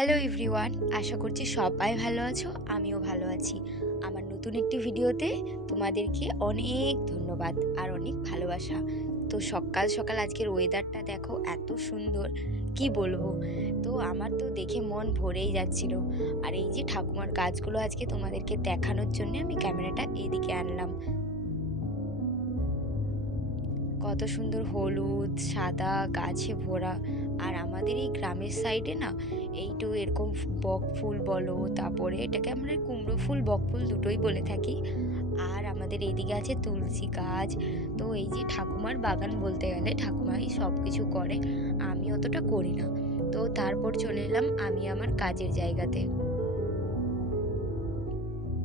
Hello everyone, আশা করছি সবাই ভালো আছো। আমিও ভালো আছি। আমার নতুন একটি ভিডিওতে তোমাদেরকে অনেক ধন্যবাদ আর অনেক ভালোবাসা। তো সকাল সকাল আজকের ওয়েদারটা দেখো, এত সুন্দর, কি বলবো। তো আমার তো দেখে মন ভরেই যাচ্ছিল। আর এই যে ঠাকুমার গাছগুলো আজকে তোমাদেরকে দেখানোর জন্য আমি ক্যামেরাটা এদিকে আনলাম। কত সুন্দর হলুদ সাদা গাছে ভরা। আর আমাদের এই গ্রামের সাইডে না এইটু এরকম বক ফুল বলো, তারপরে এটাকে আমরা কুমড়ো ফুল বক ফুল দুটোই বলে থাকি। আর আমাদের এইদিকে আছে তুলসী গাছ। তো এই যে ঠাকুমার বাগান বলতে গেলে ঠাকুমাই সব কিছু করে, আমি অতটা করি না। তো তারপর চলে এলাম আমি আমার কাজের জায়গাতে।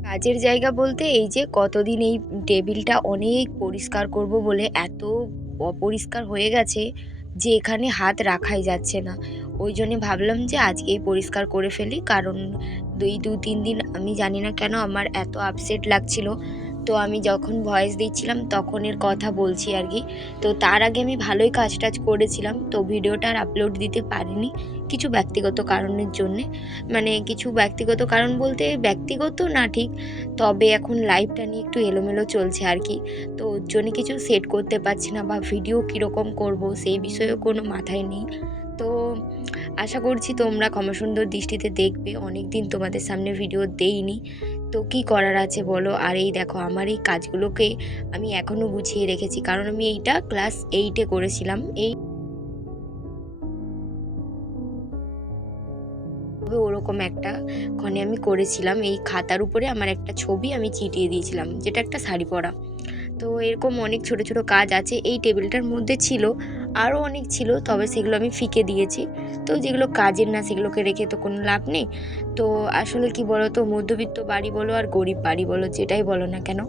কাজের জায়গা বলতে এই যে কতদিন এই টেবিলটা অনেক পরিষ্কার করব বলে এত অপরিষ্কার হয়ে গেছে যে এখানে হাত রাখাই যাচ্ছে না। ওই জন্যে ভাবলাম যে আজকেই পরিষ্কার করে ফেলি, কারণ 2-3 দিন আমি জানি না কেন আমার এত আপসেট লাগছিল। তো আমি যখন ভয়েস দিচ্ছিলাম তখনের কথা বলছি আর কি। তো তার আগে আমি ভালোই কাজ টাজ করেছিলাম, তো ভিডিওটা আর আপলোড দিতে পারিনি কিছু ব্যক্তিগত কারণের জন্যে। মানে কিছু ব্যক্তিগত কারণ বলতে ব্যক্তিগত না ঠিক, তবে এখন লাইফটা নিয়ে একটু এলোমেলো চলছে আর কি। তো ওর জন্য কিছু সেট করতে পারছি না, বা ভিডিও কীরকম করব সেই বিষয়েও কোনো মাথায় নেই। তো আশা করছি তোমরা ক্ষমাসুন্দর দৃষ্টিতে দেখবে, অনেক দিন তোমাদের সামনে ভিডিও দেইনি। তো কি করার আছে বলো। আর এই দেখো আমার এই কাজগুলোকে আমি এখনও গুছিয়ে রেখেছি, কারণ আমি এইটা ক্লাস 8-এ করেছিলাম। ওরকম একটা ক্ষণে আমি করেছিলাম, এই খাতার উপরে আমার একটা ছবি আমি চিটিয়ে দিয়েছিলাম, যেটা একটা শাড়ি পরা। তো এরকম অনেক ছোট ছোট কাজ আছে এই টেবিলটার মধ্যে ছিল, আরও অনেক ছিল, তবে সেগুলো আমি ফিকে দিয়েছি। তো যেগুলো কাজের না সেগুলোকে রেখে তো কোনো লাভ নেই। তো আসলে কি বলো তো, মধ্যবিত্ত বাড়ি বলো আর গরিব বাড়ি বলো, যেটাই বলো না কেন,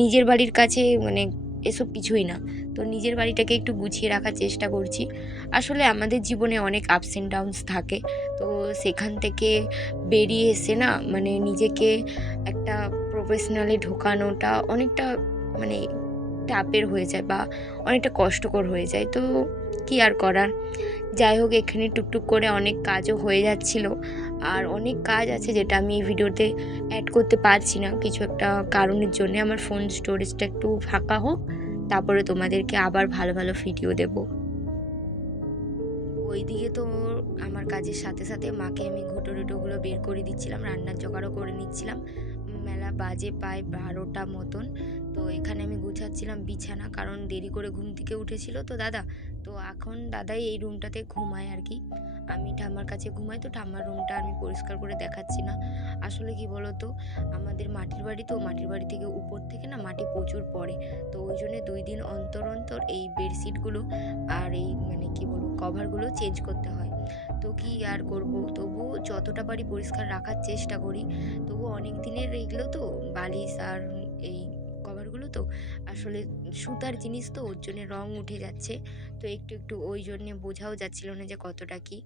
নিজের বাড়ির কাছে মানে এসব কিছুই না। তো নিজের বাড়িটাকে একটু গুছিয়ে রাখার চেষ্টা করছি। আসলে আমাদের জীবনে অনেক আপস অ্যান্ড ডাউনস থাকে। তো সেখান থেকে বেরিয়ে এসে না মানে নিজেকে একটা প্রফেশনালে ঢোকানোটা অনেকটা মানে চাপের হয়ে যায়, বা অনেকটা কষ্টকর হয়ে যায়। তো কি আর করার, যাই হোক এখানে টুকটুক করে অনেক কাজও হয়ে যাচ্ছিল। আর অনেক কাজ আছে যেটা আমি এই ভিডিওতে অ্যাড করতে পারছি না কিছু একটা কারণের জন্য। আমার ফোন স্টোরেজটা একটু ফাঁকা হোক, তারপরে তোমাদেরকে আবার ভালো ভালো ভিডিও দেবো। ওইদিকে তো আমার কাজের সাথে সাথে মাকে আমি ঘুঁটো টুটোগুলো বের করে দিচ্ছিলাম, রান্নার জোগাড়ও করে নিচ্ছিলাম। মেলা বাজে প্রায় 12টা মতন। তো এখানে আমি গুছাচ্ছিলাম বিছানা, কারণ দেরি করে ঘুম থেকে উঠেছিল তো দাদা। তো এখন দাদাই এই রুমটাতে ঘুমায় আর কি, আমি ঠাম্মার কাছে ঘুমাই। তো ঠাম্মার রুমটা আমি পরিষ্কার করে দেখাচ্ছি না। আসলে কি বলো তো, আমাদের মাটির বাড়ি, তো মাটির বাড়ি থেকে উপর থেকে না মাটি প্রচুর পড়ে। তো ওই জন্য 2 দিন অন্তর অন্তর এই বেডশিটগুলো আর এই মানে কি বলবো কভারগুলো চেঞ্জ করতে হয়। তো কি আর করব, তবুও যতটা পারি পরিষ্কার রাখার চেষ্টা করি। তবু অনেক দিনের এইগুলো তো বালিশ আর এই কভারগুলো তো আসলে সুতার জিনিস, তো ওর জন্য রং উঠে যাচ্ছে। তো একটু একটু ওই জন্যে বোঝাও যাচ্ছিল না যে কতটা কি।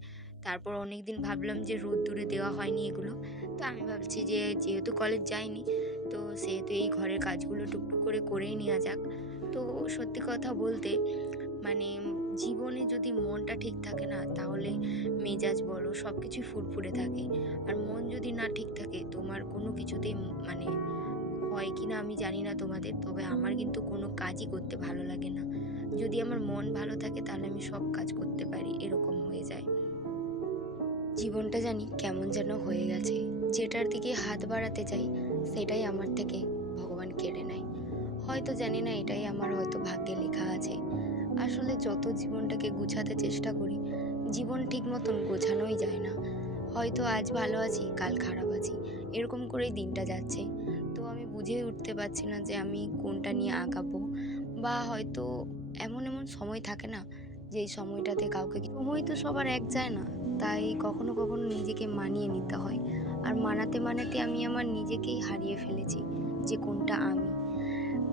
তারপর অনেক দিন ভাবলাম যে রোদ্দুরে দেওয়া হয়নি এগুলো। তো আমি ভাবছি যে যেহেতু কলেজ যাইনি, তো সেহেতু এই ঘরের কাজগুলো টুকটুক করে করেই নেওয়া যাক। তো সত্যি কথা বলতে মানে জীবনে যদি মনটা ঠিক থাকে না, তাহলে মেজাজ বলো সব কিছুই ফুরফুরে থাকে। আর মন যদি না ঠিক থাকে তোমার কোনো কিছুতেই মানে হয় কি না আমি জানি না তোমাদের, তবে আমার কিন্তু কোনো কাজই করতে ভালো লাগে না। যদি আমার মন ভালো থাকে তাহলে আমি সব কাজ করতে পারি, এরকম হয়ে যায়। জীবনটা জানি কেমন যেন হয়ে গেছে, যেটার দিকে হাত বাড়াতে চাই সেটাই আমার থেকে ভগবান কেড়ে নেয়। হয়তো জানি না এটাই আমার হয়তো ভাগ্যে লেখা আছে। আসলে যত জীবনটাকে গুছাতে চেষ্টা করি, জীবন ঠিক মতন গোছানোই যায় না। হয়তো আজ ভালো আছি কাল খারাপ আছি, এরকম করেই দিনটা যাচ্ছে। তো আমি বুঝে উঠতে পারছি না যে আমি কোনটা নিয়ে আগাবো। বা হয়তো এমন এমন সময় থাকে না, যে এই সময়টাতে কাউকে সময় তো সবার এক যায় না। তাই কখনো কখনো নিজেকে মানিয়ে নিতে হয়। আর মানাতে মানাতে আমি আমার নিজেকেই হারিয়ে ফেলেছি যে কোনটা আমি।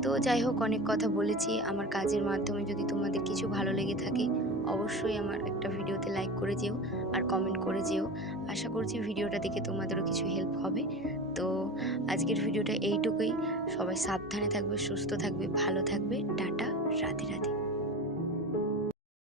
তো যাই হোক, অনেক কথা বলেছি। আমার কাজের মাধ্যমে যদি তোমাদের কিছু ভালো লেগে থাকে, অবশ্যই আমার একটা ভিডিওতে লাইক করে যেও আর কমেন্ট করে যেও। আশা করছি ভিডিওটা দেখে তোমাদেরও কিছু হেল্প হবে। তো আজকের ভিডিওটা এইটুকুই। সবাই সাবধানে থাকবে, সুস্থ থাকবে, ভালো থাকবে। টাটা, রাধে রাধে।